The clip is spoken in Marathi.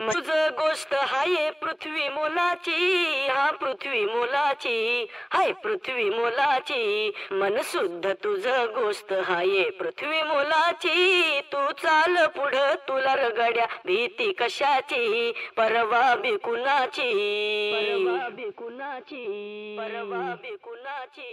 तुझ गोष्ट हाय पृथ्वी मोलाची, हा पृथ्वी मोलाची, हाय पृथ्वी मोलाची. मन शुद्ध तुझ गोष्ट हाय पृथ्वी मोलाची. तू चाल पुढं तुला रगड्या भीती कशाची, परवा बिकुनाची, परवा बिकुनाची, परवा बिकुनाची.